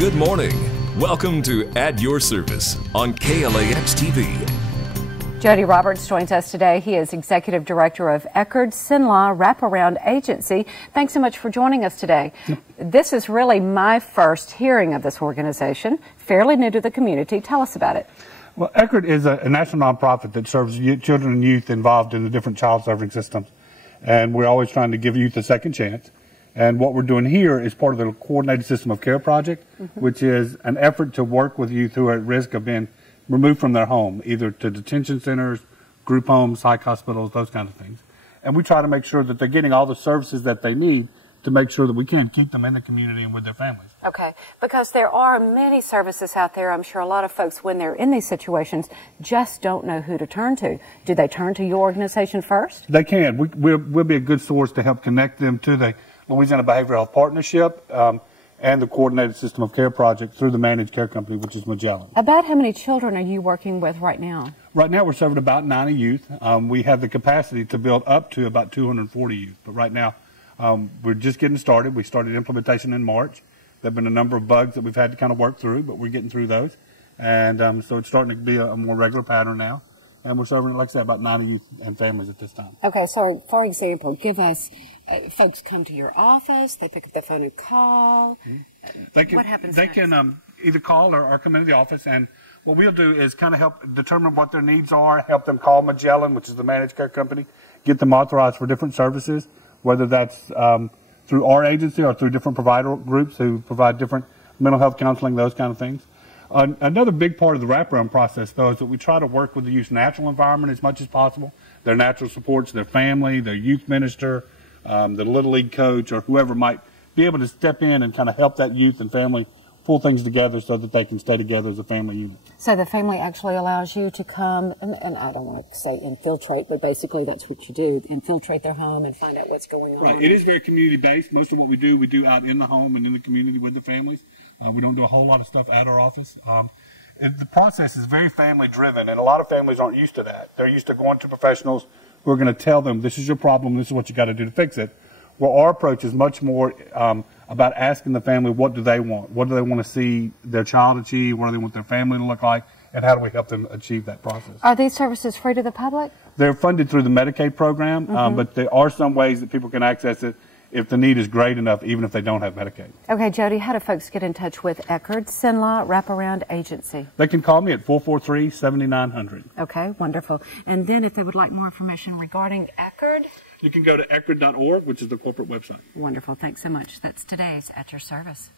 Good morning. Welcome to At Your Service on KLAX TV. Jody Roberts joins us today. He is Executive Director of Eckerd.mpeg Wraparound Agency. Thanks so much for joining us today. This is really my first hearing of this organization, fairly new to the community. Tell us about it. Well, Eckerd is a national nonprofit that serves children and youth involved in the different child serving systems. And we're always trying to give youth a second chance. And what we're doing here is part of the Coordinated System of Care project, which is an effort to work with youth who are at risk of being removed from their home, either to detention centers, group homes, psych hospitals, those kinds of things. And we try to make sure that they're getting all the services that they need to make sure that we can keep them in the community and with their families. Okay, because there are many services out there. I'm sure a lot of folks, when they're in these situations, just don't know who to turn to. Do they turn to your organization first? They can. We'll be a good source to help connect them to the Louisiana Behavioral Health Partnership and the Coordinated System of Care project through the managed care company, which is Magellan. About how many children are you working with right now? Right now we're serving about 90 youth. We have the capacity to build up to about 240 youth, but right now we're just getting started. We started implementation in March. There have been a number of bugs that we've had to kind of work through, but we're getting through those. And so it's starting to be a more regular pattern now. And we're serving, like I said, about 90 youth and families at this time. Okay, so for example, give us, folks come to your office, they pick up the phone and call. What happens They next? can either call or come into the office, and what we'll do is kind of help determine what their needs are, help them call Magellan, which is the managed care company, get them authorized for different services, whether that's through our agency or through different provider groups who provide different mental health counseling, those kind of things. Another big part of the wraparound process, though, is that we try to work with the youth's natural environment as much as possible. Their natural supports, their family, their youth minister, the Little League coach, or whoever might be able to step in and kind of help that youth and family pull things together so that they can stay together as a family unit. So the family actually allows you to come, and I don't want to say infiltrate, but basically that's what you do, infiltrate their home and find out what's going on. Right. It is very community-based. Most of what we do out in the home and in the community with the families. We don't do a whole lot of stuff at our office. The process is very family-driven, and a lot of families aren't used to that. They're used to going to professionals who are going to tell them, this is your problem, this is what you got to do to fix it. Well, our approach is much more about asking the family, what do they want? What do they want to see their child achieve? What do they want their family to look like? And how do we help them achieve that process? Are these services free to the public? They're funded through the Medicaid program, but there are some ways that people can access it if the need is great enough, even if they don't have Medicaid. Okay, Jody, how do folks get in touch with Eckerd.mpeg Wraparound Agency? They can call me at 443-7900. Okay, wonderful. And then if they would like more information regarding Eckerd? You can go to Eckerd.org, which is the corporate website. Wonderful. Thanks so much. That's today's At Your Service.